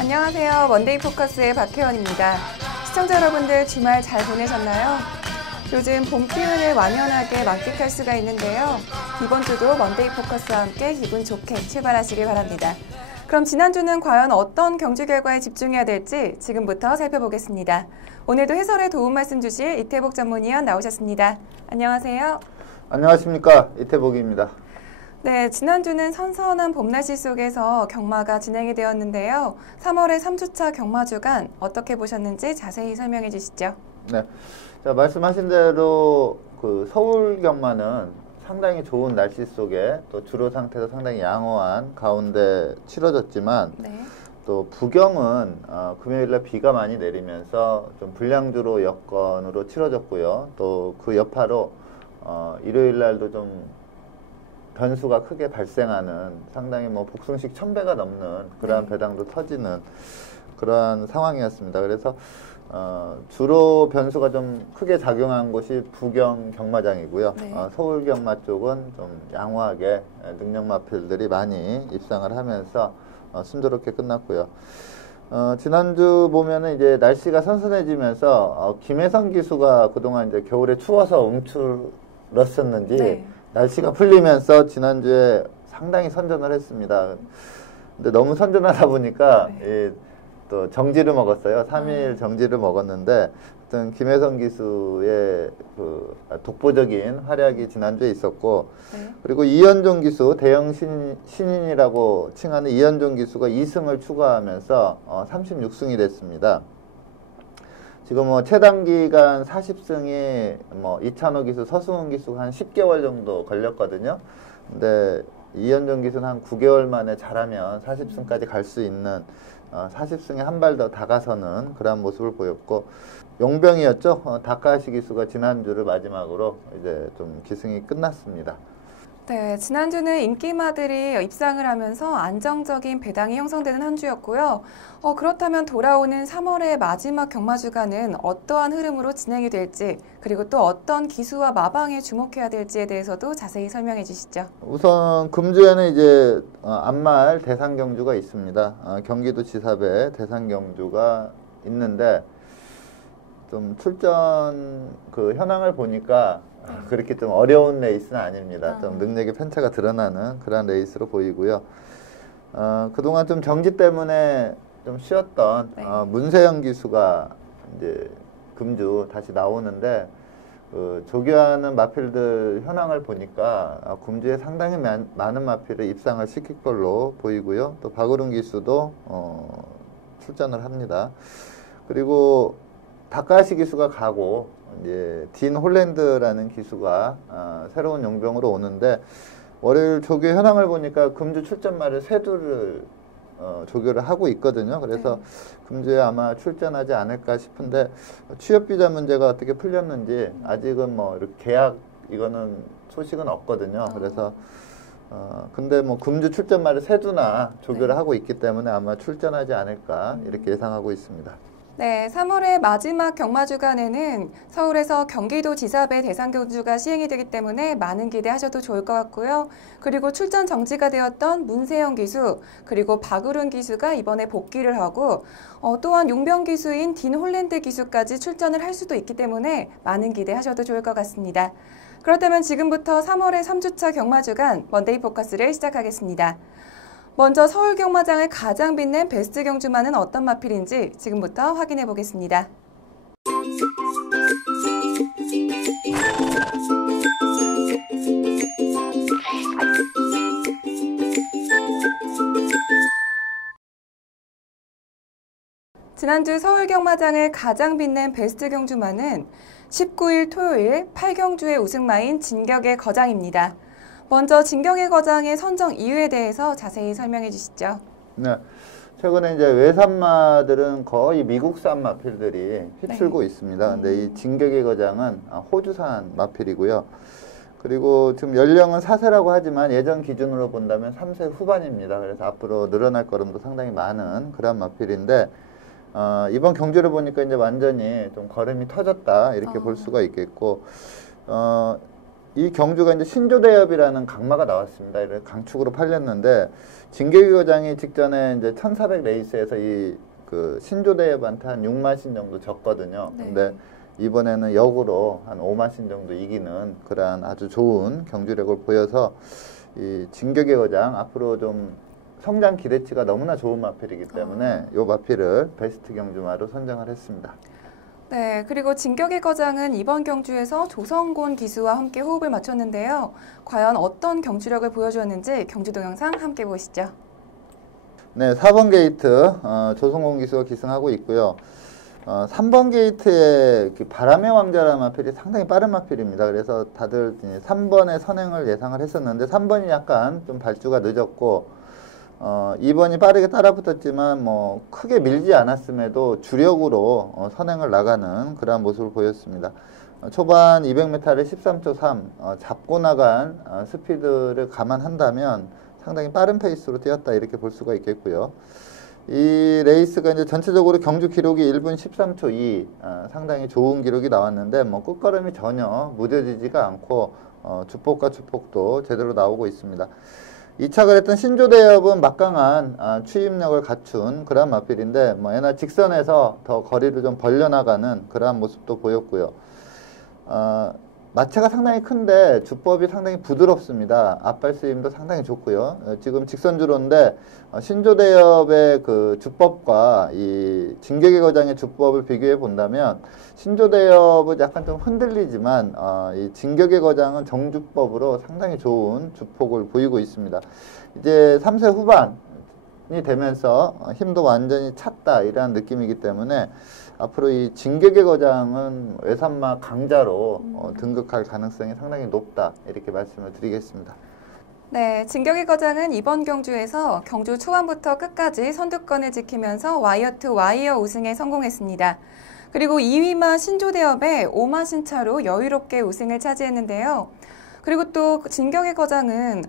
안녕하세요. 먼데이 포커스의 박혜원입니다. 시청자 여러분들 주말 잘 보내셨나요? 요즘 봄 기운을 완연하게 만끽할 수가 있는데요. 이번 주도 먼데이 포커스와 함께 기분 좋게 출발하시길 바랍니다. 그럼 지난주는 과연 어떤 경주 결과에 집중해야 될지 지금부터 살펴보겠습니다. 오늘도 해설에 도움 말씀 주실 이태복 전문위원 나오셨습니다. 안녕하세요. 안녕하십니까, 이태복입니다. 네, 지난주는 선선한 봄 날씨 속에서 경마가 진행이 되었는데요. 3월의 3주차 경마 주간 어떻게 보셨는지 자세히 설명해 주시죠. 네, 자, 말씀하신 대로 서울 경마는 상당히 좋은 날씨 속에 또 주로 상태도 상당히 양호한 가운데 치러졌지만 네. 또 부경은 금요일날 비가 많이 내리면서 좀 불량주로 여건으로 치러졌고요. 또 그 여파로 일요일날도 좀 변수가 크게 발생하는 상당히 복승식 1000배가 넘는 그러한 배당도 터지는 그러한 상황이었습니다. 그래서 주로 변수가 좀 크게 작용한 곳이 부경 경마장이고요. 네. 서울 경마 쪽은 좀 양호하게 능력 마필들이 많이 입상을 하면서 순조롭게 끝났고요. 지난주 보면은 이제 날씨가 선선해지면서 김혜성 기수가 그동안 이제 겨울에 추워서 움츠렀었는지 네. 날씨가 풀리면서 지난주에 상당히 선전을 했습니다. 근데 너무 선전하다 보니까 또 정지를 먹었어요. 3일 정지를 먹었는데 어떤 김혜성 기수의 독보적인 활약이 지난주에 있었고 그리고 이현종 기수, 대형 신인이라고 칭하는 이현종 기수가 2승을 추가하면서 36승이 됐습니다. 지금 최단기간 40승이 이찬호 기수, 서승훈 기수가 한 10개월 정도 걸렸거든요. 근데 이현종 기수는 한 9개월 만에 잘하면 40승까지 갈 수 있는 40승에 한 발 더 다가서는 그런 모습을 보였고 용병이었죠. 다카시 기수가 지난주를 마지막으로 이제 좀 기승이 끝났습니다. 네, 지난주는 인기마들이 입상을 하면서 안정적인 배당이 형성되는 한 주였고요. 그렇다면 돌아오는 3월의 마지막 경마 주간은 어떠한 흐름으로 진행이 될지 그리고 또 어떤 기수와 마방에 주목해야 될지에 대해서도 자세히 설명해 주시죠. 우선 금주에는 이제 안말 대상 경주가 있습니다. 경기도지사배 대상 경주가 있는데 좀 출전 현황을 보니까 그렇게 좀 어려운 레이스는 아닙니다. 좀 능력의 편차가 드러나는 그런 레이스로 보이고요. 그동안 좀 정지 때문에 좀 쉬었던 문세영 기수가 이제 금주 다시 나오는데 조교하는 마필들 현황을 보니까 금주에 상당히 많은 마필을 입상을 시킬 걸로 보이고요. 또 박우른 기수도 출전을 합니다. 그리고 다카시 기수가 가고 이제 딘 홀랜드라는 기수가 새로운 용병으로 오는데 월요일 조교 현황을 보니까 금주 출전말을 세두를 조교를 하고 있거든요. 그래서 금주에 아마 출전하지 않을까 싶은데 취업 비자 문제가 어떻게 풀렸는지 아직은 이렇게 계약 이거는 소식은 없거든요. 그래서 근데 금주 출전말을 세두나 조교를 하고 있기 때문에 아마 출전하지 않을까 이렇게 예상하고 있습니다. 네, 3월의 마지막 경마 주간에는 서울에서 경기도지사배 대상 경주가 시행이 되기 때문에 많은 기대하셔도 좋을 것 같고요. 그리고 출전 정지가 되었던 문세영 기수, 그리고 박우른 기수가 이번에 복귀를 하고 또한 용병 기수인 딘 홀랜드 기수까지 출전을 할 수도 있기 때문에 많은 기대하셔도 좋을 것 같습니다. 그렇다면 지금부터 3월의 3주차 경마 주간 먼데이 포커스를 시작하겠습니다. 먼저 서울 경마장을 가장 빛낸 베스트 경주마는 어떤 마필인지 지금부터 확인해 보겠습니다. 지난주 서울 경마장을 가장 빛낸 베스트 경주마는 19일 토요일 8경주의 우승마인 진격의 거장입니다. 먼저 진격의 거장의 선정 이유에 대해서 자세히 설명해 주시죠. 네, 최근에 이제 외산마들은 거의 미국산 마필들이 휩쓸고 있습니다. 근데 이 진격의 거장은 호주산 마필이고요. 그리고 지금 연령은 4세라고 하지만 예전 기준으로 본다면 3세 후반입니다. 그래서 앞으로 늘어날 걸음도 상당히 많은 그런 마필인데 이번 경주를 보니까 이제 완전히 좀 걸음이 터졌다 이렇게 볼 수가 있겠고 이 경주가 이제 신조대엽이라는 강마가 나왔습니다. 이렇게 강축으로 팔렸는데 진격의 거장이 직전에 이제 1400 레이스에서 이 그 신조대엽한테 한 6마신 정도 졌거든요. 네. 근데 이번에는 역으로 한 5마신 정도 이기는 그러한 아주 좋은 경주력을 보여서 이 진격의 거장 앞으로 좀 성장 기대치가 너무나 좋은 마필이기 때문에 이 마필을 베스트 경주마로 선정을 했습니다. 네, 그리고 진격의 거장은 이번 경주에서 조성곤 기수와 함께 호흡을 맞췄는데요. 과연 어떤 경주력을 보여주었는지 경주 동영상 함께 보시죠. 네, 4번 게이트 조성곤 기수가 기승하고 있고요. 3번 게이트의 바람의 왕자라는 마필이 상당히 빠른 마필입니다. 그래서 다들 3번의 선행을 예상을 했었는데 3번이 약간 좀 발주가 늦었고 2번이 빠르게 따라붙었지만 뭐 크게 밀지 않았음에도 주력으로 선행을 나가는 그러한 모습을 보였습니다. 초반 200m를 13초 3 잡고 나간 스피드를 감안한다면 상당히 빠른 페이스로 뛰었다 이렇게 볼 수가 있겠고요. 이 레이스가 이제 전체적으로 경주 기록이 1분 13초 2 상당히 좋은 기록이 나왔는데 뭐 끝걸음이 전혀 무뎌지지가 않고 주폭과 주폭도 제대로 나오고 있습니다. 2착을 했던 신조대엽은 막강한 추임력을 갖춘 그러한 마필인데 뭐 애나 직선에서 더 거리를 좀 벌려나가는 그러한 모습도 보였고요. 마체가 상당히 큰데 주법이 상당히 부드럽습니다. 앞발 스윙도 상당히 좋고요. 지금 직선주로인데 신조대엽의 그 주법과 이 진격의 거장의 주법을 비교해 본다면 신조대엽은 약간 좀 흔들리지만 이 진격의 거장은 정주법으로 상당히 좋은 주폭을 보이고 있습니다. 이제 3세 후반이 되면서 힘도 완전히 찼다 이러한 느낌이기 때문에 앞으로 이 진격의 거장은 외산마 강자로 등극할 가능성이 상당히 높다 이렇게 말씀을 드리겠습니다. 네, 진격의 거장은 이번 경주에서 경주 초반부터 끝까지 선두권을 지키면서 와이어 투 와이어 우승에 성공했습니다. 그리고 2위마 신조대엽의 5마신 차로 여유롭게 우승을 차지했는데요. 그리고 또 진격의 거장은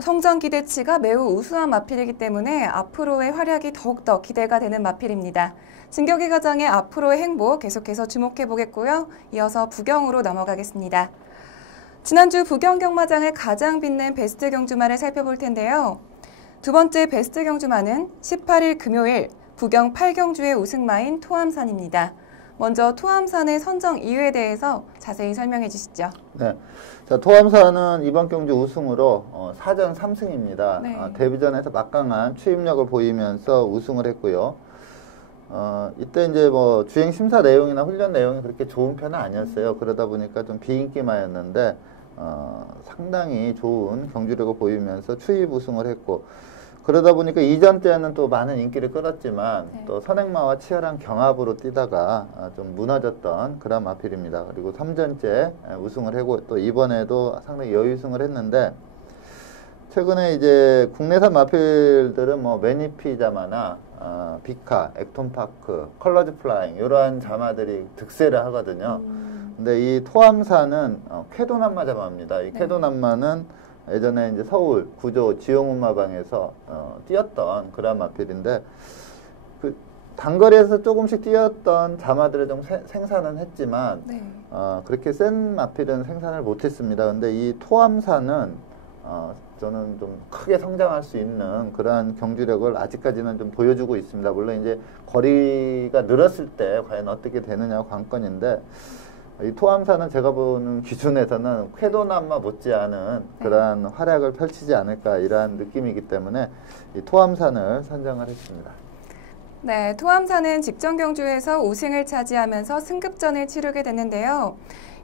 성장 기대치가 매우 우수한 마필이기 때문에 앞으로의 활약이 더욱더 기대가 되는 마필입니다. 진격의 거장의 앞으로의 행보 계속해서 주목해 보겠고요. 이어서 부경으로 넘어가겠습니다. 지난주 부경 경마장을 가장 빛낸 베스트 경주마를 살펴볼 텐데요. 두 번째 베스트 경주마는 18일 금요일 부경 8경주의 우승마인 토암산입니다. 먼저 토암산의 선정 이유에 대해서 자세히 설명해 주시죠. 네, 자 토암산은 이번 경주 우승으로 4전 3승입니다. 네. 데뷔전에서 막강한 추임력을 보이면서 우승을 했고요. 이때 이제 뭐 주행 심사 내용이나 훈련 내용이 그렇게 좋은 편은 아니었어요. 그러다 보니까 좀 비인기마였는데 상당히 좋은 경주력을 보이면서 추입 우승을 했고 그러다 보니까 이전 때는 또 많은 인기를 끌었지만 네. 또 선행마와 치열한 경합으로 뛰다가 좀 무너졌던 그런 마필입니다. 그리고 3전째 우승을 하고 또 이번에도 상당히 여유승을 했는데 최근에 이제 국내산 마필들은 뭐 매니피 자마나 비카, 액톤파크, 컬러즈 플라잉 이러한 자마들이 득세를 하거든요. 근데 이 토암산은 쾌도남마 자마입니다. 이 쾌도남마는 예전에 이제 서울 구조 지용음마방에서 뛰었던 그런 마필인데 그 단거리에서 조금씩 뛰었던 자마들을 좀 생산은 했지만 네. 그렇게 센 마필은 생산을 못했습니다. 근데 이 토암산은 저는 좀 크게 성장할 수 있는 그러한 경주력을 아직까지는 좀 보여주고 있습니다. 물론 이제 거리가 늘었을 때 과연 어떻게 되느냐가 관건인데 이 토암산은 제가 보는 기준에서는 쾌도남마 못지않은 그러한 활약을 펼치지 않을까 이러한 느낌이기 때문에 이 토암산을 선정을 했습니다. 네, 토암산은 직전 경주에서 우승을 차지하면서 승급전을 치르게 됐는데요.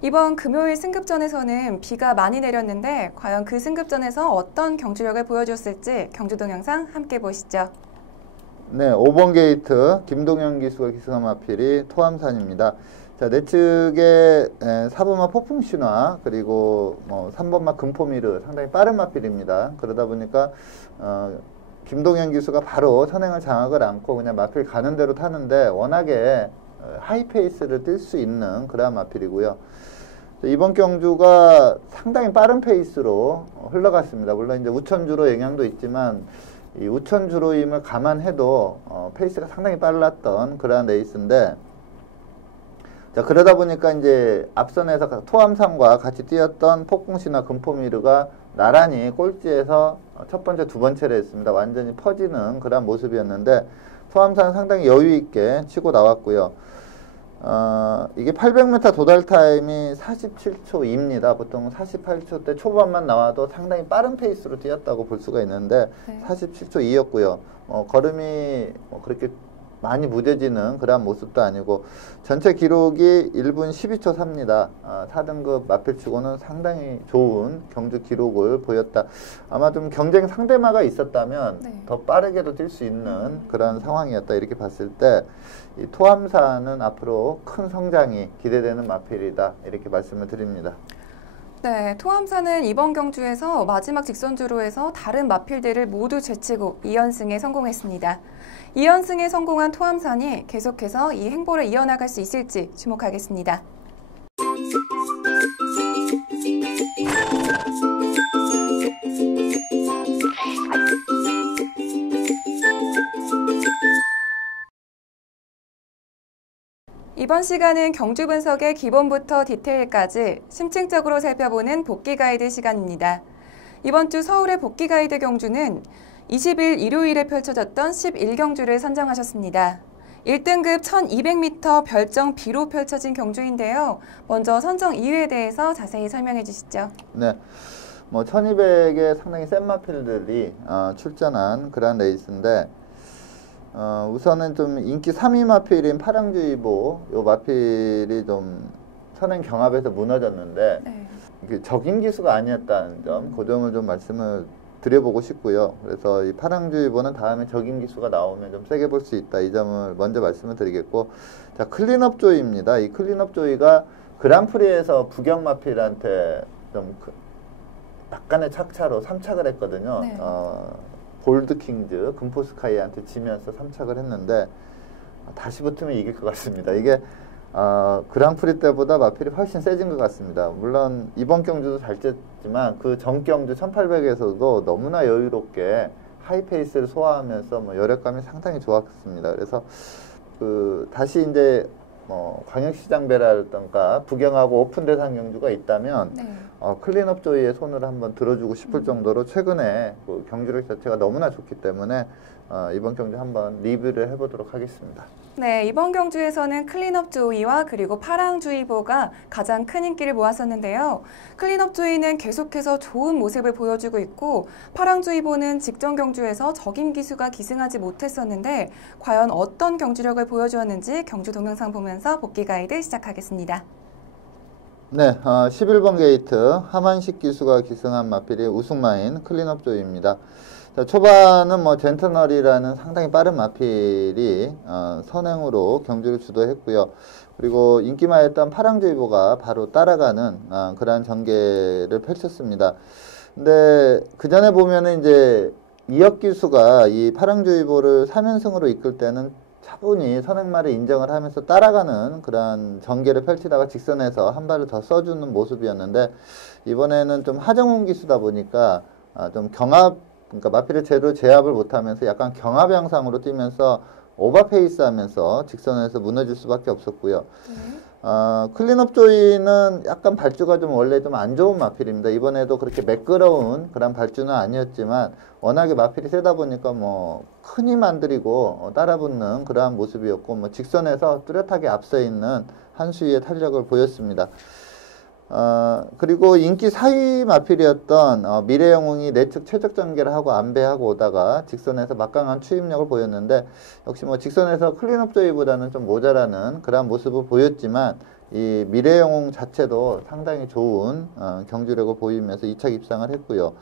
이번 금요일 승급전에서는 비가 많이 내렸는데 과연 그 승급전에서 어떤 경주력을 보여줬을지 경주 동영상 함께 보시죠. 네, 5번 게이트 김동현 기수가 기승한 마필이 토암산입니다. 자, 내측에 4번마 폭풍신화 그리고 뭐 3번마 금포미르 상당히 빠른 마필입니다. 그러다 보니까 김동현 기수가 바로 선행을 장악을 않고 그냥 마필 가는 대로 타는데 워낙에 하이페이스를 뛸 수 있는 그러한 마필이고요. 이번 경주가 상당히 빠른 페이스로 흘러갔습니다. 물론 이제 우천주로 영향도 있지만 이 우천주로임을 감안해도 페이스가 상당히 빨랐던 그러한 레이스인데 자, 그러다 보니까 이제 앞선에서 토암산과 같이 뛰었던 폭풍시나 금포미르가 나란히 꼴찌에서 첫 번째, 두 번째를 했습니다. 완전히 퍼지는 그런 모습이었는데 토암산 상당히 여유 있게 치고 나왔고요. 이게 800m 도달 타임이 47초입니다. 보통 48초대 초반만 나와도 상당히 빠른 페이스로 뛰었다고 볼 수가 있는데 47초2였고요. 걸음이 그렇게 많이 무뎌지는 그런 모습도 아니고 전체 기록이 1분 12초 4입니다. 4등급 마필치고는 상당히 좋은 경주 기록을 보였다. 아마 좀 경쟁 상대마가 있었다면 더 빠르게도 뛸 수 있는 그런 상황이었다. 이렇게 봤을 때 이 토암산은 앞으로 큰 성장이 기대되는 마필이다. 이렇게 말씀을 드립니다. 네, 토암산은 이번 경주에서 마지막 직선주로 해서 다른 마필들을 모두 제치고 2연승에 성공했습니다. 2연승에 성공한 토암산이 계속해서 이 행보를 이어나갈 수 있을지 주목하겠습니다. 이번 시간은 경주 분석의 기본부터 디테일까지 심층적으로 살펴보는 복귀 가이드 시간입니다. 이번 주 서울의 복귀 가이드 경주는 20일 일요일에 펼쳐졌던 11경주를 선정하셨습니다. 1등급 1200m 별정 B로 펼쳐진 경주인데요. 먼저 선정 이유에 대해서 자세히 설명해 주시죠. 네, 1200의 상당히 센 마필들이 출전한 그런 레이스인데 우선은 좀 인기 3위 마필인 파랑주의보 요 마필이 좀 선행 경합에서 무너졌는데 적임 기수가 아니었다는 점, 그 점을 좀 말씀을 드려보고 싶고요. 그래서 이 파랑주의보는 다음에 적임 기수가 나오면 좀 세게 볼 수 있다. 이 점을 먼저 말씀을 드리겠고, 자, 클린업 조이입니다. 이 클린업 조이가 그랑프리에서 부경 마필한테 좀 약간의 착차로 3착을 했거든요. 골드킹즈, 금포스카이한테 지면서 3착을 했는데 다시 붙으면 이길 것 같습니다. 이게 그랑프리 때보다 마필이 훨씬 세진 것 같습니다. 물론 이번 경주도 잘 쨌지만 그 전 경주 1800에서도 너무나 여유롭게 하이페이스를 소화하면서 여력감이 상당히 좋았습니다. 그래서 다시 이제 광역시장배라든가 부경하고 오픈 대상 경주가 있다면 클린업 조이의 손을 한번 들어주고 싶을 정도로 최근에 경주력 자체가 너무나 좋기 때문에 이번 경주 한번 리뷰를 해보도록 하겠습니다. 네, 이번 경주에서는 클린업 조이와 그리고 파랑주의보가 가장 큰 인기를 모았었는데요. 클린업 조이는 계속해서 좋은 모습을 보여주고 있고 파랑주의보는 직전 경주에서 적임 기수가 기승하지 못했었는데 과연 어떤 경주력을 보여주었는지 경주 동영상 보면서 복귀 가이드 시작하겠습니다. 네, 11번 게이트 하만식 기수가 기승한 마필이 우승마인 클린업 조이입니다. 자, 초반은 젠터널이라는 상당히 빠른 마필이 선행으로 경주를 주도했고요. 그리고 인기마였던 파랑주의보가 바로 따라가는 그러한 전개를 펼쳤습니다. 근데 그 전에 보면은 이제 이혁 기수가 이 파랑주의보를 3연승으로 이끌 때는 차분히 선행마를 인정을 하면서 따라가는 그런 전개를 펼치다가 직선에서 한 발을 더 써주는 모습이었는데 이번에는 좀 하정운 기수다 보니까 좀 그러니까 마필을 제대로 제압을 못하면서 약간 경합 양상으로 뛰면서 오버페이스 하면서 직선에서 무너질 수밖에 없었고요. 클린업 조이는 약간 발주가 좀 원래 좀 안 좋은 마필입니다. 이번에도 그렇게 매끄러운 그런 발주는 아니었지만 워낙에 마필이 세다 보니까 큰 힘 안 들이고 따라붙는 그러한 모습이었고 직선에서 뚜렷하게 앞서 있는 한 수위의 탄력을 보였습니다. 그리고 인기 4위 마필이었던 미래영웅이 내측 최적 전개를 하고 안배하고 오다가 직선에서 막강한 추임력을 보였는데 역시 직선에서 클린업 조이보다는 좀 모자라는 그런 모습을 보였지만 이 미래영웅 자체도 상당히 좋은 경주력을 보이면서 2차 입상을 했고요.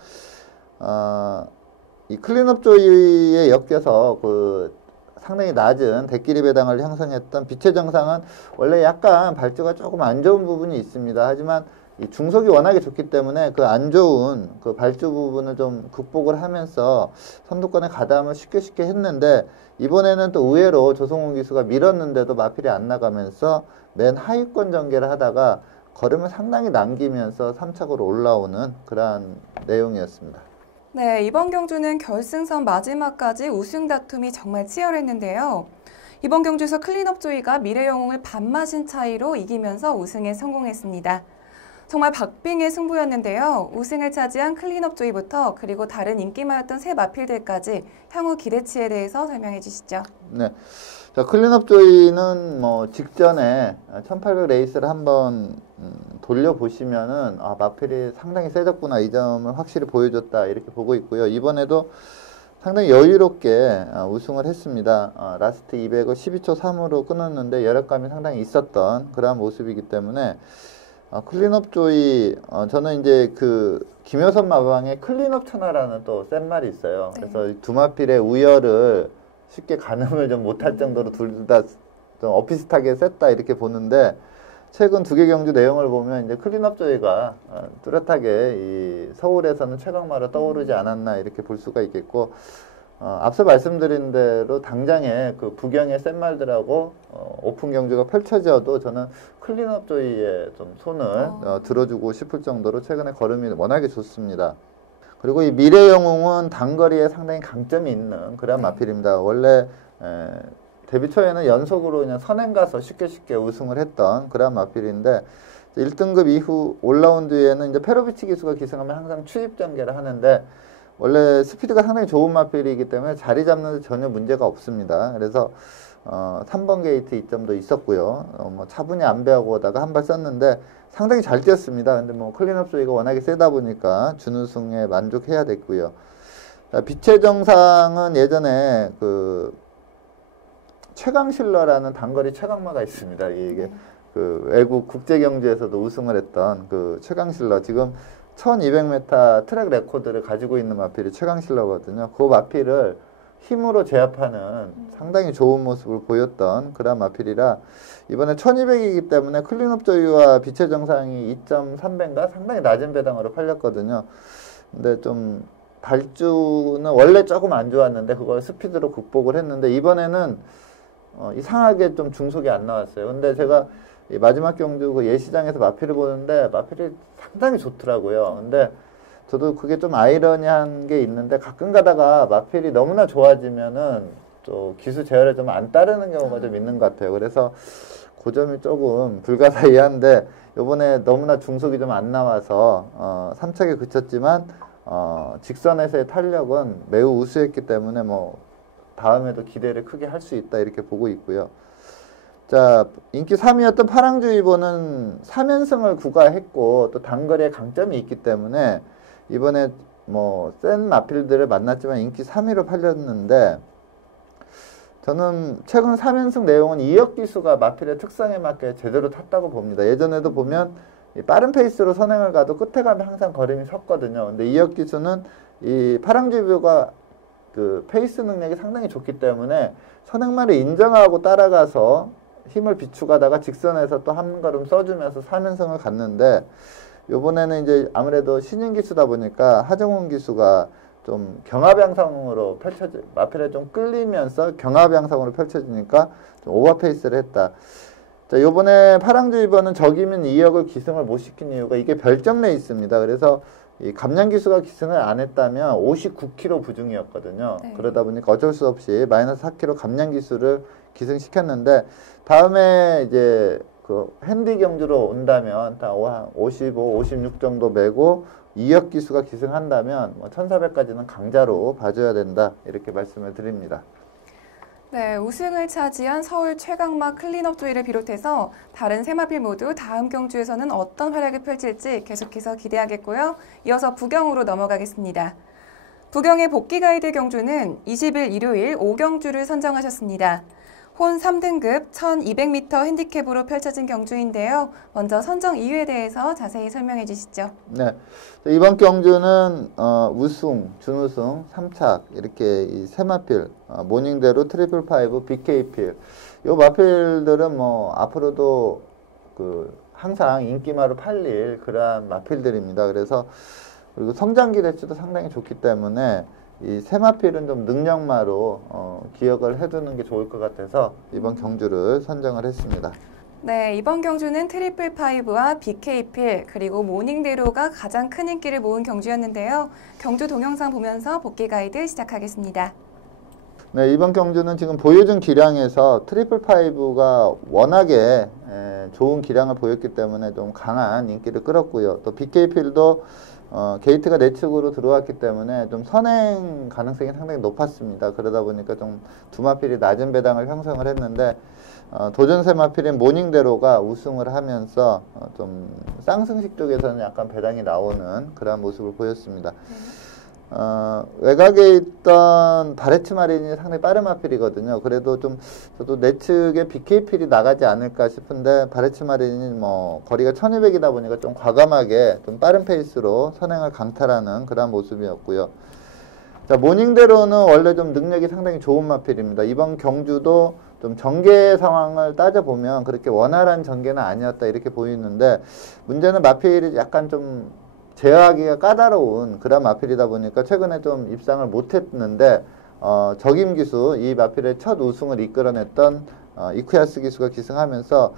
이 클린업 조이에 엮여서 상당히 낮은 대끼리 배당을 형성했던 빛의 정상은 원래 약간 발주가 조금 안 좋은 부분이 있습니다. 하지만 이 중속이 워낙에 좋기 때문에 그 안 좋은 그 발주 부분을 좀 극복을 하면서 선두권에 가담을 쉽게 했는데 이번에는 또 의외로 조성훈 기수가 밀었는데도 마필이 안 나가면서 맨 하위권 전개를 하다가 걸음을 상당히 남기면서 3착으로 올라오는 그러한 내용이었습니다. 네, 이번 경주는 결승선 마지막까지 우승 다툼이 정말 치열했는데요. 이번 경주에서 클린업 조이가 미래영웅을 반마신 차이로 이기면서 우승에 성공했습니다. 정말 박빙의 승부였는데요. 우승을 차지한 클린업 조이부터 그리고 다른 인기마였던 새 마필들까지 향후 기대치에 대해서 설명해 주시죠. 네. 자, 클린업 조이는 뭐 직전에 1800 레이스를 한번 돌려보시면은 아, 마필이 상당히 세졌구나, 이 점을 확실히 보여줬다, 이렇게 보고 있고요. 이번에도 상당히 여유롭게 우승을 했습니다. 라스트 200을 12초 3으로 끊었는데 여력감이 상당히 있었던 그런 모습이기 때문에 클린업 조이, 저는 이제 그 김효선 마방의 클린업 천하라는 또 센 말이 있어요. 그래서 두 마필의 우열을 쉽게 가늠을 좀 못할 정도로 둘 다 좀 엇비슷하게 셌다, 이렇게 보는데, 최근 두 개 경주 내용을 보면 이제 클린업 조이가 뚜렷하게 이 서울에서는 최강마로 떠오르지 않았나, 이렇게 볼 수가 있겠고, 앞서 말씀드린 대로 당장에 그 부경의 센 말들하고 오픈 경주가 펼쳐져도 저는 클린업 조이의 좀 손을 들어주고 싶을 정도로 최근에 걸음이 워낙에 좋습니다. 그리고 이 미래영웅은 단거리에 상당히 강점이 있는 그런 마필입니다. 원래 데뷔 초에는 연속으로 그냥 선행 가서 쉽게 우승을 했던 그런 마필인데, 1등급 이후 올라운드에는 이제 페로비치 기수가 기승하면 항상 추입 전개를 하는데, 원래 스피드가 상당히 좋은 마필이기 때문에 자리 잡는 데 전혀 문제가 없습니다. 그래서 3번 게이트 이점도 있었고요. 뭐 차분히 안배하고 오다가 한 발 썼는데 상당히 잘 뛰었습니다. 근데 뭐 클린업 조이가 워낙에 세다 보니까 준우승에 만족해야 됐고요. 빛의 정상은 예전에 그 최강실러라는 단거리 최강마가 있습니다. 이게 그 외국 국제 경주에서도 우승을 했던 그 최강실러, 지금 1200m 트랙 레코드를 가지고 있는 마필이 최강실러거든요. 그 마필을 힘으로 제압하는 상당히 좋은 모습을 보였던 그런 마필이라, 이번에 1200이기 때문에 클린업 조이와 빛의 정상이 2.3배인가 상당히 낮은 배당으로 팔렸거든요. 근데 좀 발주는 원래 조금 안 좋았는데 그걸 스피드로 극복을 했는데, 이번에는 이상하게 좀 중속이 안 나왔어요. 근데 제가 이 마지막 경주 그 예시장에서 마필을 보는데 마필이 상당히 좋더라고요. 근데 저도 그게 좀 아이러니한 게 있는데, 가끔 가다가 마필이 너무나 좋아지면은 또 기수 제어를 좀 안 따르는 경우가 좀 있는 것 같아요. 그래서 그 점이 조금 불가사의한데, 요번에 너무나 중속이 좀 안 나와서 3착에 그쳤지만 직선에서의 탄력은 매우 우수했기 때문에 뭐 다음에도 기대를 크게 할 수 있다, 이렇게 보고 있고요. 자, 인기 3위였던 파랑주의보는 3연승을 구가했고 또 단거리에 강점이 있기 때문에 이번에 뭐 센 마필들을 만났지만 인기 3위로 팔렸는데, 저는 최근 3연승 내용은 이역 기수가 마필의 특성에 맞게 제대로 탔다고 봅니다. 예전에도 보면 빠른 페이스로 선행을 가도 끝에 가면 항상 걸음이 섰거든요. 근데 이역 기수는 이 파랑주의보가 그 페이스 능력이 상당히 좋기 때문에 선행마를 인정하고 따라가서 힘을 비축하다가 직선에서 또 한 걸음 써주면서 3연승을 갔는데, 요번에는 이제 아무래도 신인 기수다 보니까 하정훈 기수가 좀 경합양상으로 마필에 좀 끌리면서 경합양상으로 펼쳐지니까 좀 오버페이스를 했다. 자, 요번에 파랑주의보는 적이면 2역을 기승을 못 시킨 이유가 이게 별점 레이스입니다. 그래서 이 감량 기수가 기승을 안 했다면 59kg 부중이었거든요. 네. 그러다 보니까 어쩔 수 없이 마이너스 4kg 감량 기수를 기승시켰는데, 다음에 이제 그 핸디 경주로 온다면 다 55, 56 정도 메고 2역 기수가 기승한다면 뭐 1400까지는 강자로 봐줘야 된다, 이렇게 말씀을 드립니다. 네, 우승을 차지한 서울 최강마 클린업 조이를 비롯해서 다른 세 마필 모두 다음 경주에서는 어떤 활약을 펼칠지 계속해서 기대하겠고요. 이어서 부경으로 넘어가겠습니다. 부경의 복귀 가이드 경주는 20일 일요일 5경주를 선정하셨습니다. 혼 3등급 1200m 핸디캡으로 펼쳐진 경주인데요. 먼저 선정 이유에 대해서 자세히 설명해 주시죠. 네, 이번 경주는 우승, 준우승, 3착 이렇게 이 세 마필, 모닝대로 트리플 파이브, BK필, 요 마필들은 뭐 앞으로도 그 항상 인기마로 팔릴 그러한 마필들입니다. 그래서 그리고 성장 기대치도 상당히 좋기 때문에 이 세 마필은 좀 능력마로 기억을 해두는 게 좋을 것 같아서 이번 경주를 선정을 했습니다. 네, 이번 경주는 트리플 파이브와 BK필 그리고 모닝대로가 가장 큰 인기를 모은 경주였는데요. 경주 동영상 보면서 복귀 가이드 시작하겠습니다. 네, 이번 경주는 지금 보여준 기량에서 트리플 파이브가 워낙에 좋은 기량을 보였기 때문에 좀 강한 인기를 끌었고요. 또 BK필도 게이트가 내측으로 들어왔기 때문에 좀 선행 가능성이 상당히 높았습니다. 그러다 보니까 좀 두 마필이 낮은 배당을 형성을 했는데 도전세 마필인 모닝대로가 우승을 하면서 좀 쌍승식 쪽에서는 약간 배당이 나오는 그런 모습을 보였습니다. 외곽에 있던 바레츠 마린이 상당히 빠른 마필이거든요. 그래도 좀 저도 내측에 BK필이 나가지 않을까 싶은데 바레츠 마린이 뭐 거리가 1200이다 보니까 좀 과감하게 좀 빠른 페이스로 선행을 강탈하는 그런 모습이었고요. 자, 모닝대로는 원래 좀 능력이 상당히 좋은 마필입니다. 이번 경주도 좀 전개 상황을 따져보면 그렇게 원활한 전개는 아니었다 이렇게 보이는데 문제는 마필이 약간 좀 제어하기가 까다로운 그런 마필이다 보니까 최근에 좀 입상을 못했는데 적임 기수 이 마필의 첫 우승을 이끌어냈던 이쿠야스 기수가 기승하면서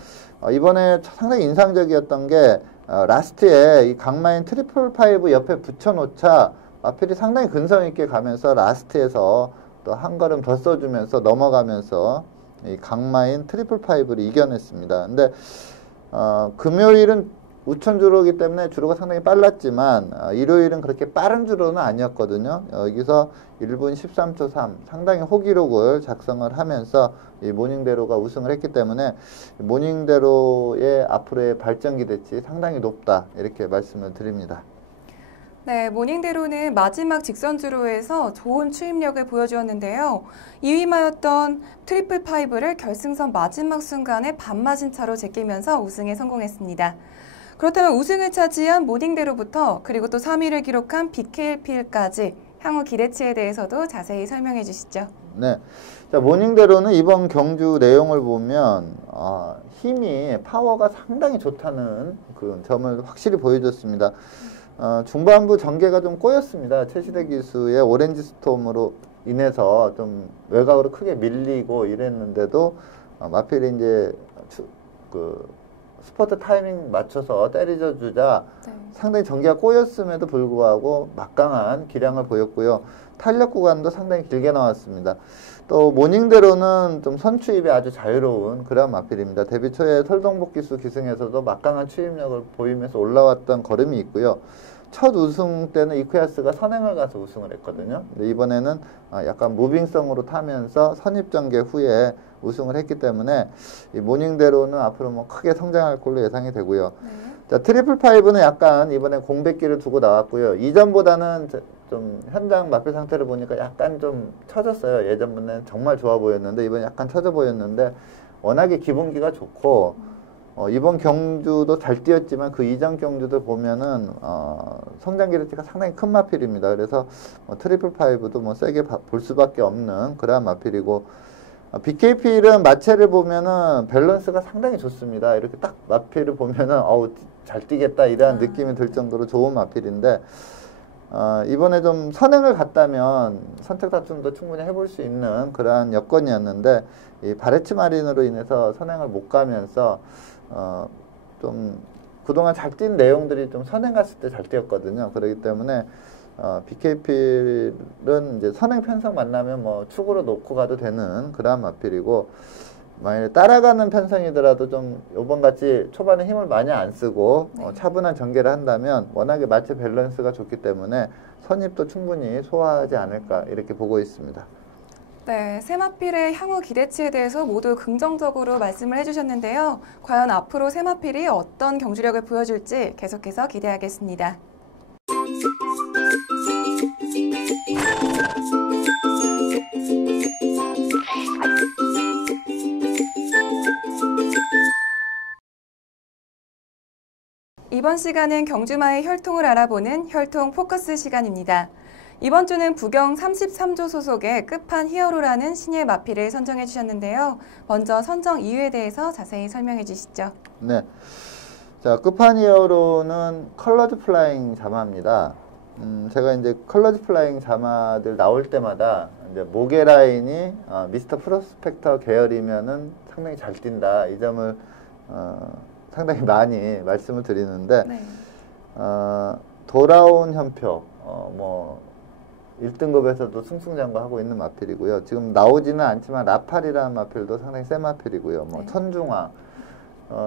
이번에 상당히 인상적이었던 게 라스트에 이 강마인 트리플 파이브 옆에 붙여놓자 마필이 상당히 근성 있게 가면서 라스트에서 또 한 걸음 더 써주면서 넘어가면서 이 강마인 트리플 파이브를 이겨냈습니다. 근데 금요일은 우천 주로이기 때문에 주로가 상당히 빨랐지만 일요일은 그렇게 빠른 주로는 아니었거든요. 여기서 1분 13초 3 상당히 호기록을 작성을 하면서 이 모닝대로가 우승을 했기 때문에 모닝대로의 앞으로의 발전 기대치 상당히 높다 이렇게 말씀을 드립니다. 네, 모닝대로는 마지막 직선 주로에서 좋은 추임력을 보여주었는데요. 2위마였던 트리플 파이브를 결승선 마지막 순간에 반마진 차로 제끼면서 우승에 성공했습니다. 그렇다면 우승을 차지한 모닝대로부터 그리고 또 3위를 기록한 BKP까지 향후 기대치에 대해서도 자세히 설명해 주시죠. 네, 자, 모닝대로는 이번 경주 내용을 보면 힘이 파워가 상당히 좋다는 그 점을 확실히 보여줬습니다. 중반부 전개가 좀 꼬였습니다. 최시대 기수의 오렌지 스톰으로 인해서 좀 외곽으로 크게 밀리고 이랬는데도 마필이 이제 스포트 타이밍 맞춰서 때려줘 주자 상당히 전개가 꼬였음에도 불구하고 막강한 기량을 보였고요. 탄력 구간도 상당히 길게 나왔습니다. 또 모닝대로는 좀 선추입이 아주 자유로운 그런 마필입니다. 데뷔 초에 설동복 기수 기승에서도 막강한 추입력을 보이면서 올라왔던 걸음이 있고요. 첫 우승 때는 이쿠야스가 선행을 가서 우승을 했거든요. 근데 이번에는 약간 무빙성으로 타면서 선입전개 후에 우승을 했기 때문에 이 모닝대로는 앞으로 뭐 크게 성장할 걸로 예상이 되고요. 자, 트리플 파이브는 약간 이번에 공백기를 두고 나왔고요. 이전보다는 좀 현장 마필 상태를 보니까 약간 좀 처졌어요. 예전보다는 정말 좋아 보였는데 이번에 약간 처져 보였는데 워낙에 기본기가 좋고 이번 경주도 잘 뛰었지만 그 이전 경주들 보면은 성장 기대치가 상당히 큰 마필입니다. 그래서 트리플 파이브도 뭐 세게 볼 수밖에 없는 그러한 마필이고 BKP는 마체를 보면은 밸런스가 상당히 좋습니다. 이렇게 딱 마필을 보면은 잘 뛰겠다 이러한 느낌이 들 정도로 좋은 마필인데 이번에 좀 선행을 갔다면 선택 다툼도 충분히 해볼 수 있는 그러한 여건이었는데 이 바레츠 마린으로 인해서 선행을 못 가면서 좀 그동안 잘 뛴 내용들이 좀 선행 갔을 때 잘 뛰었거든요. 그렇기 때문에 BKP는 이제 선행 편성 만나면 뭐 축으로 놓고 가도 되는 그러한 마필이고 만약에 따라가는 편성이더라도 좀 요번 같이 초반에 힘을 많이 안 쓰고 차분한 전개를 한다면 워낙에 마체 밸런스가 좋기 때문에 선입도 충분히 소화하지 않을까 이렇게 보고 있습니다. 네, 세마필의 향후 기대치에 대해서 모두 긍정적으로 말씀을 해주셨는데요. 과연 앞으로 세마필이 어떤 경주력을 보여줄지 계속해서 기대하겠습니다. 이번 시간은 경주마의 혈통을 알아보는 혈통 포커스 시간입니다. 이번 주는 부경 33조 소속의 끝판 히어로라는 신예 마필을 선정해 주셨는데요. 먼저 선정 이유에 대해서 자세히 설명해 주시죠. 네. 자, 끝판 히어로는 컬러드 플라잉 자마입니다. 제가 이제 컬러드 플라잉 자마들 나올 때마다 이제 모계 라인이 미스터 프로스펙터 계열이면은 상당히 잘 뛴다. 이 점을 상당히 많이 말씀을 드리는데 돌아온 현표, 뭐 1등급에서도 승승장구하고 있는 마필이고요. 지금 나오지는 않지만 라팔이라는 마필도 상당히 센 마필이고요. 뭐 네. 천중화,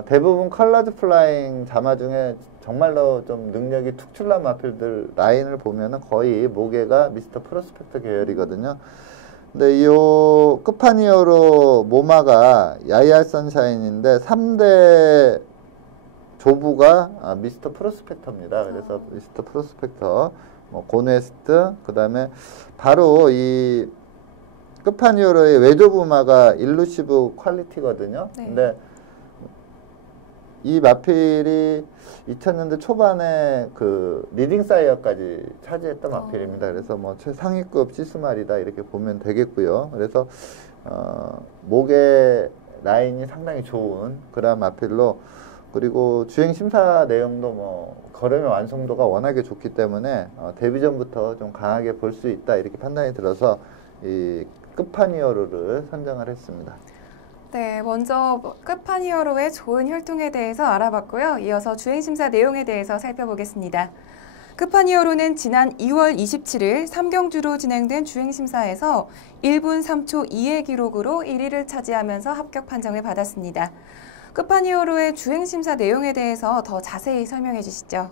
대부분 컬러드 플라잉 자마 중에 정말로 좀 능력이 특출난 마필들 라인을 보면은 거의 모계가 미스터 프로스펙터 계열이거든요. 근데 이 끝판이어로 모마가 야이알 선샤인인데 3대 조부가 미스터 프로스펙터입니다. 그래서 미스터 프로스펙터, 뭐 고네스트, 그 다음에 바로 이 끝판이어로의 외조부마가 일루시브 퀄리티거든요. 네. 근데 이 마필이 2000년대 초반에 그 리딩 사이어까지 차지했던 마필입니다. 그래서 뭐 최상위급 시스말이다 이렇게 보면 되겠고요. 그래서 목의 라인이 상당히 좋은 그런 마필로, 그리고 주행 심사 내용도 뭐 걸음의 완성도가 워낙에 좋기 때문에 데뷔 전부터 좀 강하게 볼 수 있다 이렇게 판단이 들어서 이 끝판이어로를 선정을 했습니다. 네, 먼저 끝판이어로의 좋은 혈통에 대해서 알아봤고요. 이어서 주행심사 내용에 대해서 살펴보겠습니다. 끝판이어로는 지난 2월 27일 3경주로 진행된 주행심사에서 1분 3초 2의 기록으로 1위를 차지하면서 합격 판정을 받았습니다. 끝판이어로의 주행심사 내용에 대해서 더 자세히 설명해 주시죠.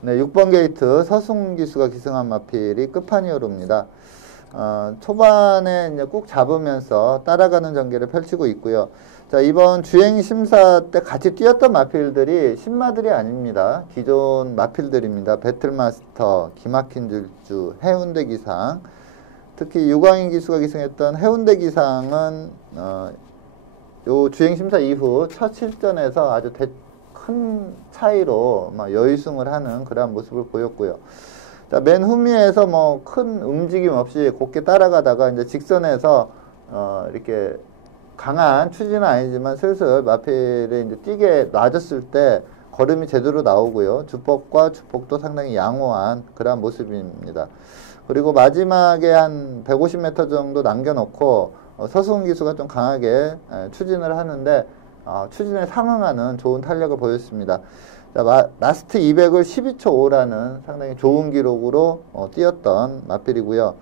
네, 6번 게이트 서승 기수가 기승한 마필이 끝판이어로입니다. 초반에 이제 꾹 잡으면서 따라가는 전개를 펼치고 있고요. 자, 이번 주행 심사 때 같이 뛰었던 마필들이 신마들이 아닙니다. 기존 마필들입니다. 배틀마스터, 기막힌 질주, 해운대 기상. 특히 유광인 기수가 기승했던 해운대 기상은 요 주행 심사 이후 첫 실전에서 아주 큰 차이로 여의승을 하는 그러한 모습을 보였고요. 자, 맨 후미에서 뭐 큰 움직임 없이 곱게 따라가다가 이제 직선에서 이렇게 강한 추진은 아니지만 슬슬 마필에 이제 뛰게 놔줬을 때 걸음이 제대로 나오고요. 주폭과 주폭도 상당히 양호한 그러한 모습입니다. 그리고 마지막에 한 150m 정도 남겨놓고 서승훈 기수가 좀 강하게 추진을 하는데 추진에 상응하는 좋은 탄력을 보였습니다. 자, 라스트 200을 12초 5라는 상당히 좋은 기록으로 뛰었던 마필이고요.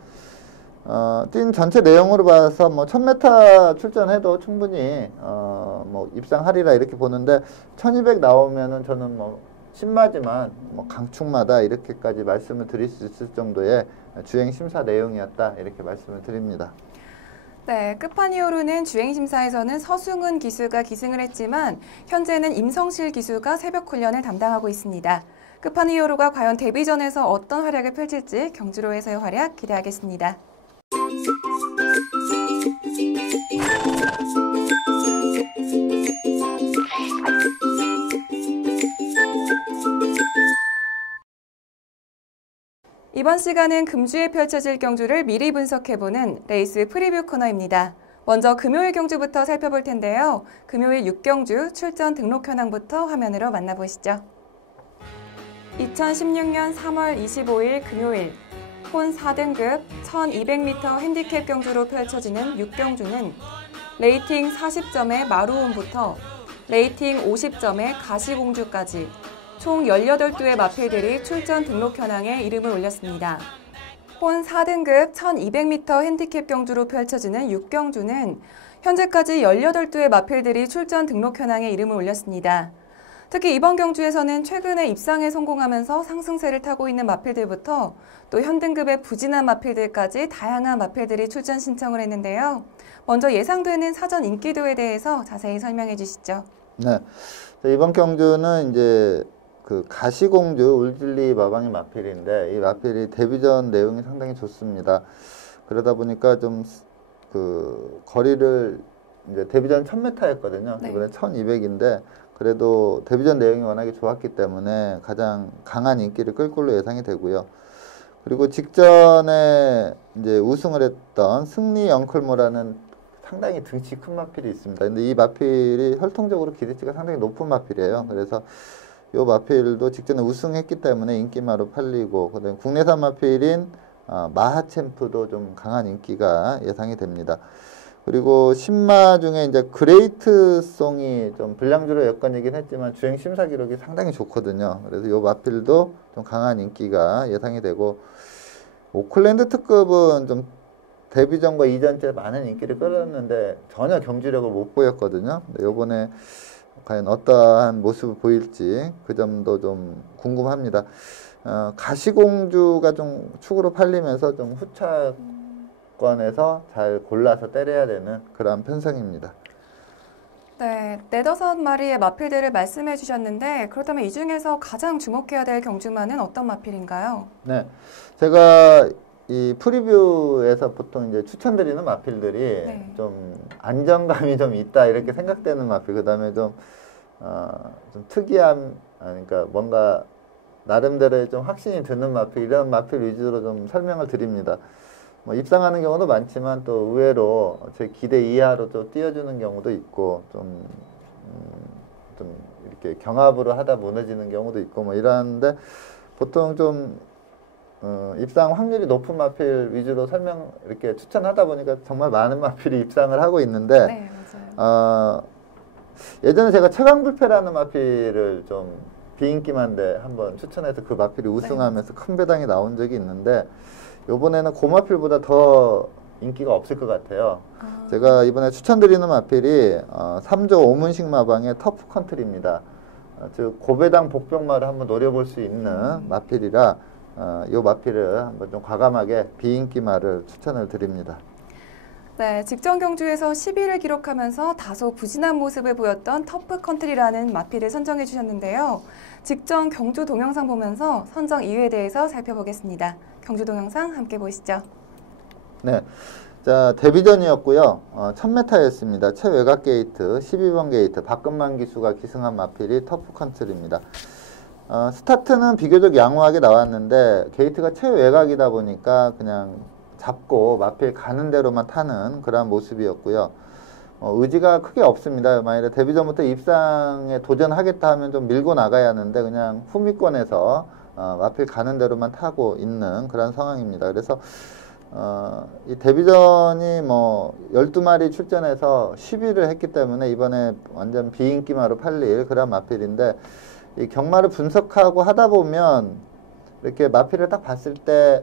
뛴 전체 내용으로 봐서 뭐 1000m 출전해도 충분히 뭐 입상하리라 이렇게 보는데 1200 나오면은 저는 뭐 신마지만 뭐 강축마다 이렇게까지 말씀을 드릴 수 있을 정도의 주행 심사 내용이었다 이렇게 말씀을 드립니다. 네, 끝판이어로는 주행심사에서는 서승훈 기수가 기승을 했지만 현재는 임성실 기수가 새벽 훈련을 담당하고 있습니다. 끝판이어로가 과연 데뷔전에서 어떤 활약을 펼칠지 경주로에서의 활약 기대하겠습니다. 이번 시간은 금주에 펼쳐질 경주를 미리 분석해보는 레이스 프리뷰 코너입니다. 먼저 금요일 경주부터 살펴볼 텐데요. 금요일 6경주 출전 등록 현황부터 화면으로 만나보시죠. 2016년 3월 25일 금요일 혼 4등급 1200m 핸디캡 경주로 펼쳐지는 6경주는 레이팅 40점의 마루온부터 레이팅 50점의 가시공주까지 총 18두의 마필들이 출전 등록 현황에 이름을 올렸습니다. 혼 4등급 1200m 핸디캡 경주로 펼쳐지는 6경주는 현재까지 18두의 마필들이 출전 등록 현황에 이름을 올렸습니다. 특히 이번 경주에서는 최근에 입상에 성공하면서 상승세를 타고 있는 마필들부터 또 현등급의 부진한 마필들까지 다양한 마필들이 출전 신청을 했는데요. 먼저 예상되는 사전 인기도에 대해서 자세히 설명해 주시죠. 네, 이번 경주는 이제 그 가시공주 울질리 마방이 마필인데 이 마필이 데뷔전 내용이 상당히 좋습니다. 그러다 보니까 좀 그 거리를 이제 데뷔전 1000m였거든요. 네. 이번에 1200인데 그래도 데뷔전 내용이 워낙에 좋았기 때문에 가장 강한 인기를 끌 걸로 예상이 되고요. 그리고 직전에 이제 우승을 했던 승리 영클모라는 상당히 등치 큰 마필이 있습니다. 근데 이 마필이 혈통적으로 기대치가 상당히 높은 마필이에요. 그래서 요 마필도 직전에 우승했기 때문에 인기마로 팔리고, 그다음에 국내산 마필인 마하챔프도 좀 강한 인기가 예상이 됩니다. 그리고 신마 중에 이제 그레이트송이 좀 불량주로 여건이긴 했지만 주행 심사 기록이 상당히 좋거든요. 그래서 요 마필도 좀 강한 인기가 예상이 되고, 오클랜드 특급은 좀 데뷔전과 이전째 많은 인기를 끌었는데 전혀 경주력을 못 보였거든요. 이번에 과연 어떠한 모습을 보일지 그 점도 좀 궁금합니다. 가시공주가 좀 축으로 팔리면서 좀 후차권에서 잘 골라서 때려야 되는 그런 편성입니다. 네, 네다섯 마리의 마필들을 말씀해 주셨는데 그렇다면 이 중에서 가장 주목해야 될 경주마는 어떤 마필인가요? 네, 제가 이 프리뷰에서 보통 이제 추천드리는 마필들이 네. 좀 안정감이 좀 있다 이렇게 생각되는 마필, 그 다음에 좀 특이한, 그러니까 뭔가 나름대로의 좀 확신이 드는 마필, 이런 마필 위주로 좀 설명을 드립니다. 뭐 입상하는 경우도 많지만 또 의외로 제 기대 이하로 또 띄워주는 경우도 있고 좀 이렇게 경합으로 하다 무너지는 경우도 있고 뭐 이러는데 보통 좀 입상 확률이 높은 마필 위주로 이렇게 추천하다 보니까 정말 많은 마필이 입상을 하고 있는데 네, 맞아요. 예전에 제가 최강불패라는 마필을 좀 비인기만데 한번 추천해서 그 마필이 우승하면서 큰 배당이 나온 적이 있는데 요번에는 그 마필보다 더 인기가 없을 것 같아요. 제가 이번에 추천드리는 마필이 3조 오문식 마방의 터프 컨트리입니다. 즉 고배당 복병마를 한번 노려볼 수 있는 마필이라 이 마필을 한번 좀 과감하게 비인기마를 추천을 드립니다. 네, 직전 경주에서 10위를 기록하면서 다소 부진한 모습을 보였던 터프 컨트리라는 마필을 선정해 주셨는데요. 직전 경주 동영상 보면서 선정 이유에 대해서 살펴보겠습니다. 경주 동영상 함께 보시죠. 네, 자 데뷔전이었고요. 1000m였습니다. 최외곽 게이트 12번 게이트 박근만 기수가 기승한 마필이 터프 컨트리입니다. 스타트는 비교적 양호하게 나왔는데 게이트가 최외곽이다 보니까 그냥 잡고 마필 가는 대로만 타는 그런 모습이었고요. 의지가 크게 없습니다. 만약에 데뷔전부터 입상에 도전하겠다 하면 좀 밀고 나가야 하는데 그냥 후미권에서 마필 가는 대로만 타고 있는 그런 상황입니다. 그래서 이 데뷔전이 뭐 12마리 출전해서 10위를 했기 때문에 이번에 완전 비인기마로 팔릴 그런 마필인데 이 경마를 분석하고 하다 보면 이렇게 마필을 딱 봤을 때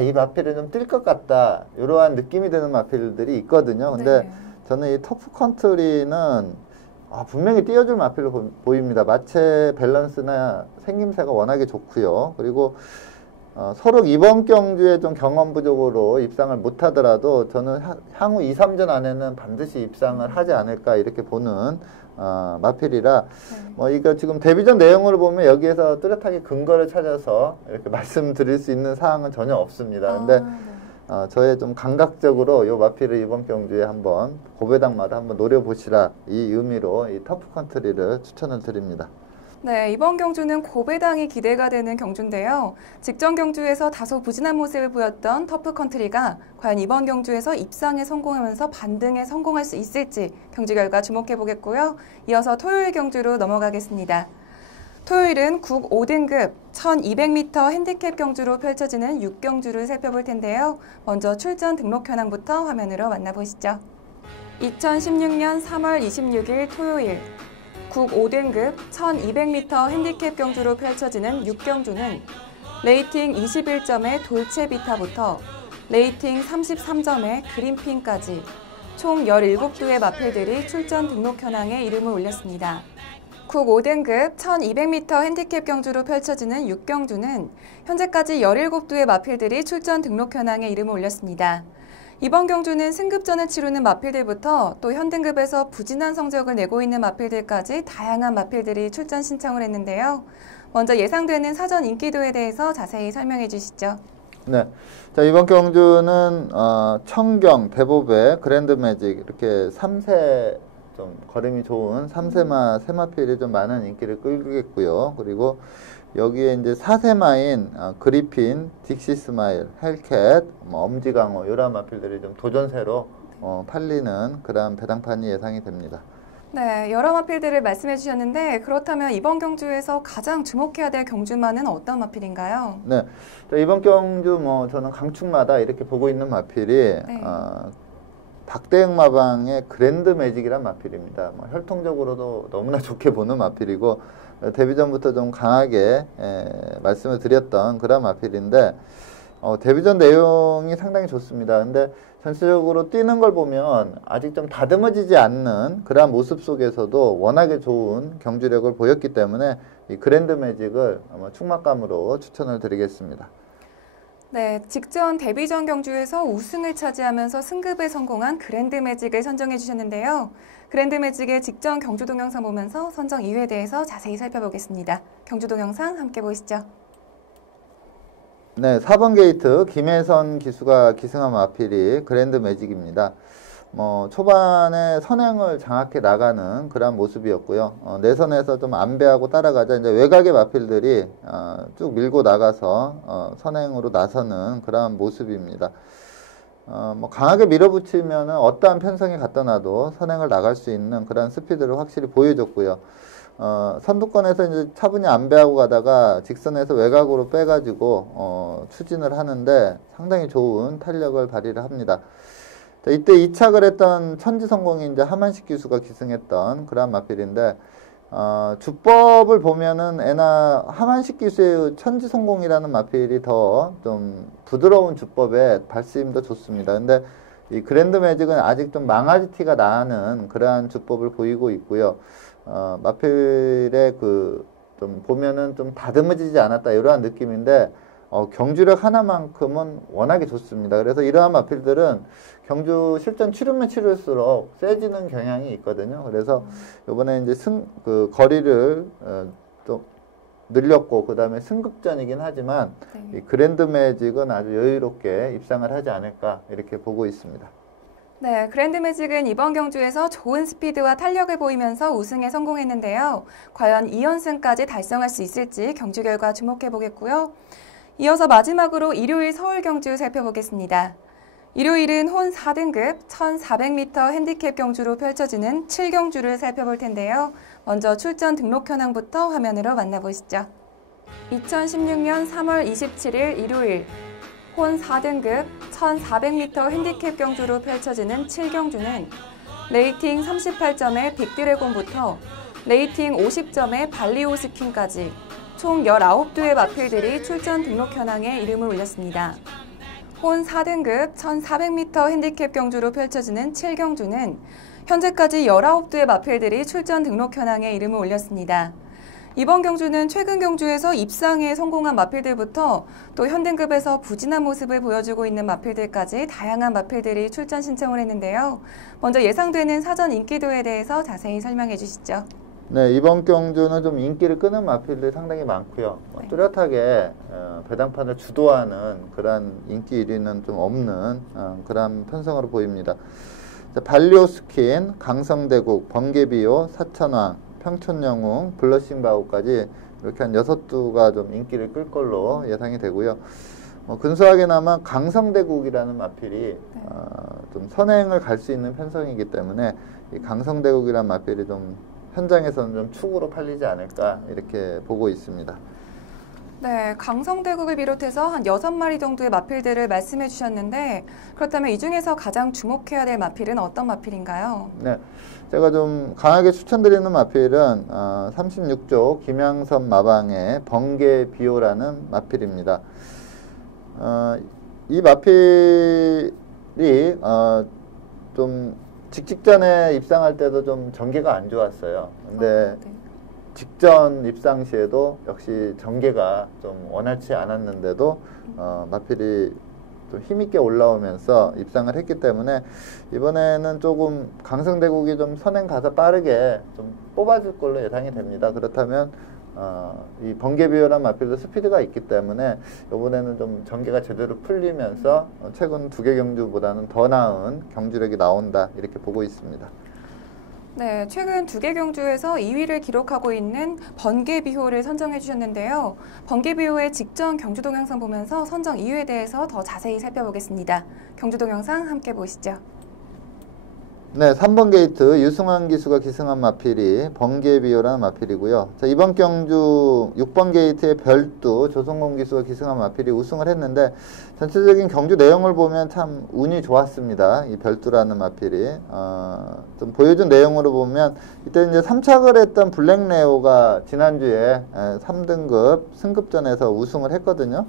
이 마필은 좀 뛸 것 같다 이러한 느낌이 드는 마필들이 있거든요. 근데 네. 저는 이 터프 컨트리는 분명히 띄워줄 마필로 보입니다. 마체 밸런스나 생김새가 워낙에 좋고요. 그리고 서로 이번 경주에 좀 경험 부족으로 입상을 못하더라도 저는 향후 2, 3전 안에는 반드시 입상을 하지 않을까 이렇게 보는 마필이라 뭐 이거 지금 데뷔전 내용을 보면 여기에서 뚜렷하게 근거를 찾아서 이렇게 말씀드릴 수 있는 사항은 전혀 없습니다. 근데 저의 좀 감각적으로 이 마필을 이번 경주에 한번 고배당마다 한번 노려보시라 이 의미로 이 터프 컨트리를 추천을 드립니다. 네, 이번 경주는 고배당이 기대가 되는 경주인데요. 직전 경주에서 다소 부진한 모습을 보였던 터프 컨트리가 과연 이번 경주에서 입상에 성공하면서 반등에 성공할 수 있을지 경주 결과 주목해 보겠고요. 이어서 토요일 경주로 넘어가겠습니다. 토요일은 국 5등급 1200m 핸디캡 경주로 펼쳐지는 6경주를 살펴볼 텐데요. 먼저 출전 등록 현황부터 화면으로 만나보시죠. 2016년 3월 26일 토요일 국 5등급 1200m 핸디캡 경주로 펼쳐지는 6경주는 레이팅 21점의 돌체비타부터 레이팅 33점의 그린핀까지 총 17두의 마필들이 출전 등록 현황에 이름을 올렸습니다. 국 5등급 1200m 핸디캡 경주로 펼쳐지는 6경주는 현재까지 17두의 마필들이 출전 등록 현황에 이름을 올렸습니다. 이번 경주는 승급전을 치르는 마필들부터 또 현등급에서 부진한 성적을 내고 있는 마필들까지 다양한 마필들이 출전 신청을 했는데요. 먼저 예상되는 사전 인기도에 대해서 자세히 설명해 주시죠. 네, 자 이번 경주는 청경, 대보배, 그랜드매직 이렇게 3세 좀 걸음이 좋은 3세마 세마필이 좀 많은 인기를 끌겠고요. 그리고 여기에 이제 4세마인 그리핀, 딕시스마일, 헬캣, 엄지강호 이런 마필들이 좀 도전세로 팔리는 그런 배당판이 예상이 됩니다. 네, 여러 마필들을 말씀해 주셨는데 그렇다면 이번 경주에서 가장 주목해야 될 경주마는 어떤 마필인가요? 네, 이번 경주 저는 강축마다 이렇게 보고 있는 마필이 박대영 마방의 그랜드 매직이란 마필입니다. 혈통적으로도 너무나 좋게 보는 마필이고 데뷔전부터 좀 강하게 말씀을 드렸던 그런 마필인데 데뷔전 내용이 상당히 좋습니다. 근데 전체적으로 뛰는 걸 보면 아직 좀 다듬어지지 않는 그러한 모습 속에서도 워낙에 좋은 경주력을 보였기 때문에 이 그랜드 매직을 아마 충막감으로 추천을 드리겠습니다. 네, 직전 데뷔전 경주에서 우승을 차지하면서 승급에 성공한 그랜드 매직을 선정해 주셨는데요. 그랜드 매직의 직전 경주 동영상 보면서 선정 이유에 대해서 자세히 살펴보겠습니다. 경주 동영상 함께 보시죠. 네, 4번 게이트 김혜선 기수가 기승한 마필이 그랜드 매직입니다. 초반에 선행을 장악해 나가는 그런 모습이었고요. 내선에서 좀 안배하고 따라가자 이제 외곽의 마필들이 쭉 밀고 나가서 선행으로 나서는 그러한 모습입니다. 강하게 밀어붙이면은 어떠한 편성이 갖다 놔도 선행을 나갈 수 있는 그런 스피드를 확실히 보여줬고요. 선두권에서 이제 차분히 안배하고 가다가 직선에서 외곽으로 빼가지고 추진을 하는데 상당히 좋은 탄력을 발휘를 합니다. 자, 이때 이착을 했던 천지성공이 이제 하만식 기수가 기승했던 그런 마필인데 주법을 보면은 애나 하만식 기수의 천지성공이라는 마필이 더 좀 부드러운 주법에 발쓰임도 좋습니다. 근데 이 그랜드 매직은 아직 좀 망아지 티가 나는 그러한 주법을 보이고 있고요. 마필의 좀 보면은 좀 다듬어지지 않았다 이러한 느낌인데 경주력 하나만큼은 워낙에 좋습니다. 그래서 이러한 마필들은 경주 실전 치르면 치를수록 세지는 경향이 있거든요. 그래서 이번에 이제 거리를 좀 늘렸고 그 다음에 승급전이긴 하지만 이 그랜드 매직은 아주 여유롭게 입상을 하지 않을까 이렇게 보고 있습니다. 네, 그랜드 매직은 이번 경주에서 좋은 스피드와 탄력을 보이면서 우승에 성공했는데요. 과연 2연승까지 달성할 수 있을지 경주 결과 주목해 보겠고요. 이어서 마지막으로 일요일 서울 경주 살펴보겠습니다. 일요일은 혼 4등급 1400m 핸디캡 경주로 펼쳐지는 7경주를 살펴볼 텐데요. 먼저 출전 등록 현황부터 화면으로 만나보시죠. 2016년 3월 27일 일요일 혼 4등급 1400m 핸디캡 경주로 펼쳐지는 7경주는 레이팅 38점의 빅드래곤부터 레이팅 50점의 발리오스킨까지 총 19두의 마필들이 출전 등록 현황에 이름을 올렸습니다. 혼 4등급 1400m 핸디캡 경주로 펼쳐지는 7경주는 현재까지 19두의 마필들이 출전 등록 현황에 이름을 올렸습니다. 이번 경주는 최근 경주에서 입상에 성공한 마필들부터 또 현등급에서 부진한 모습을 보여주고 있는 마필들까지 다양한 마필들이 출전 신청을 했는데요. 먼저 예상되는 사전 인기도에 대해서 자세히 설명해 주시죠. 네, 이번 경주는 좀 인기를 끄는 마필들이 상당히 많고요. 뚜렷하게 배당판을 주도하는 그런 인기 1위는 좀 없는 그런 편성으로 보입니다. 자, 발리오스킨, 강성대국, 번개비오, 사천왕, 평촌영웅, 블러싱바우까지 이렇게 한 6두가 좀 인기를 끌 걸로 예상이 되고요. 근소하게나마 강성대국이라는 마필이 좀 선행을 갈 수 있는 편성이기 때문에 이 강성대국이라는 마필이 좀 현장에서는 좀 축으로 팔리지 않을까 이렇게 보고 있습니다. 네, 강성대국을 비롯해서 한 6마리 정도의 마필들을 말씀해 주셨는데 그렇다면 이 중에서 가장 주목해야 될 마필은 어떤 마필인가요? 네, 제가 좀 강하게 추천드리는 마필은 36조 김양선 마방의 번개비오라는 마필입니다. 이 마필이 좀 직전에 입상할 때도 좀 전개가 안 좋았어요. 근데 직전 입상 시에도 역시 전개가 좀 원활치 않았는데도 마필이 좀 힘있게 올라오면서 입상을 했기 때문에 이번에는 조금 강성대국이 좀 선행 가서 빠르게 좀 뽑아줄 걸로 예상이 됩니다. 그렇다면 이 번개비오란 마필도 스피드가 있기 때문에 이번에는 좀 전개가 제대로 풀리면서 최근 2개 경주보다는 더 나은 경주력이 나온다 이렇게 보고 있습니다. 네, 최근 2개 경주에서 2위를 기록하고 있는 번개비호를 선정해 주셨는데요. 번개비호의 직전 경주 동영상 보면서 선정 이유에 대해서 더 자세히 살펴보겠습니다. 경주 동영상 함께 보시죠. 네, 3번 게이트 유승환 기수가 기승한 마필이 번개비오라는 마필이고요. 자, 이번 경주 6번 게이트의 별두 조성공 기수가 기승한 마필이 우승을 했는데 전체적인 경주 내용을 보면 참 운이 좋았습니다. 이 별두라는 마필이 좀 보여준 내용으로 보면 이때 이제 3착을 했던 블랙레오가 지난주에 3등급 승급전에서 우승을 했거든요.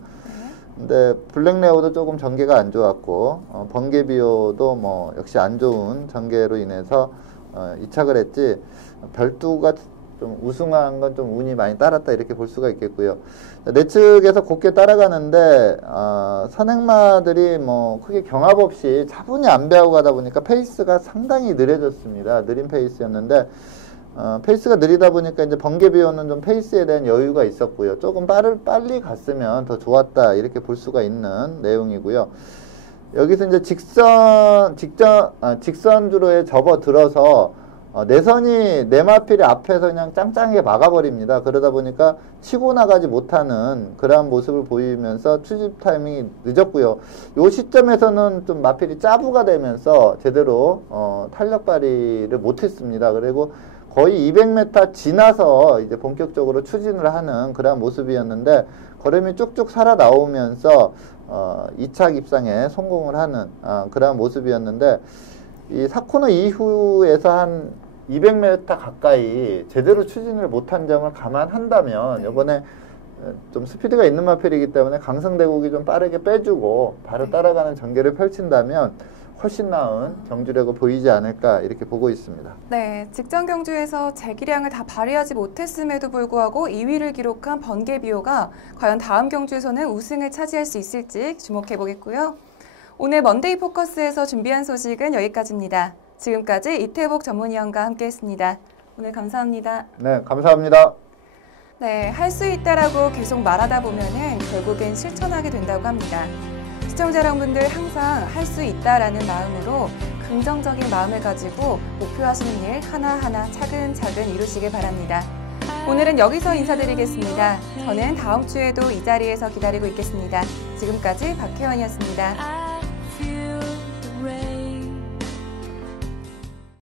근데 블랙레오도 조금 전개가 안 좋았고 번개비오도 뭐 역시 안 좋은 전개로 인해서 이착을 했지 별두가 좀 우승한 건 좀 운이 많이 따랐다 이렇게 볼 수가 있겠고요. 내측에서 곱게 따라가는데 선행마들이 뭐 크게 경합 없이 차분히 안배하고 가다 보니까 페이스가 상당히 느려졌습니다. 느린 페이스였는데 페이스가 느리다 보니까 이제 번개비오는 좀 페이스에 대한 여유가 있었고요. 조금 빨리 갔으면 더 좋았다 이렇게 볼 수가 있는 내용이고요. 여기서 이제 직선주로에 접어들어서 내선이 내마필이 앞에서 그냥 짱짱하게 막아버립니다. 그러다 보니까 치고 나가지 못하는 그러한 모습을 보이면서 추집 타이밍이 늦었고요. 이 시점에서는 좀 마필이 짜부가 되면서 제대로 탄력 발휘를 못했습니다. 그리고 거의 200m 지나서 이제 본격적으로 추진을 하는 그러한 모습이었는데 걸음이 쭉쭉 살아 나오면서 2착 입상에 성공을 하는 그러한 모습이었는데 이 4코너 이후에서 한 200m 가까이 제대로 추진을 못한 점을 감안한다면 이번에 좀 스피드가 있는 마필이기 때문에 강성대국이 좀 빠르게 빼주고 바로 따라가는 전개를 펼친다면 훨씬 나은 경주력을 보이지 않을까 이렇게 보고 있습니다. 네, 직전 경주에서 제기량을 다 발휘하지 못했음에도 불구하고 2위를 기록한 번개비오가 과연 다음 경주에서는 우승을 차지할 수 있을지 주목해 보겠고요. 오늘 먼데이 포커스에서 준비한 소식은 여기까지입니다. 지금까지 이태복 전문위원과 함께했습니다. 오늘 감사합니다. 네, 감사합니다. 네, 할 수 있다라고 계속 말하다 보면은 결국엔 실천하게 된다고 합니다. 시청자 여러분들 항상 할 수 있다라는 마음으로 긍정적인 마음을 가지고 목표하시는 일 하나하나 차근차근 이루시길 바랍니다. 오늘은 여기서 인사드리겠습니다. 저는 다음 주에도 이 자리에서 기다리고 있겠습니다. 지금까지 박혜원이었습니다.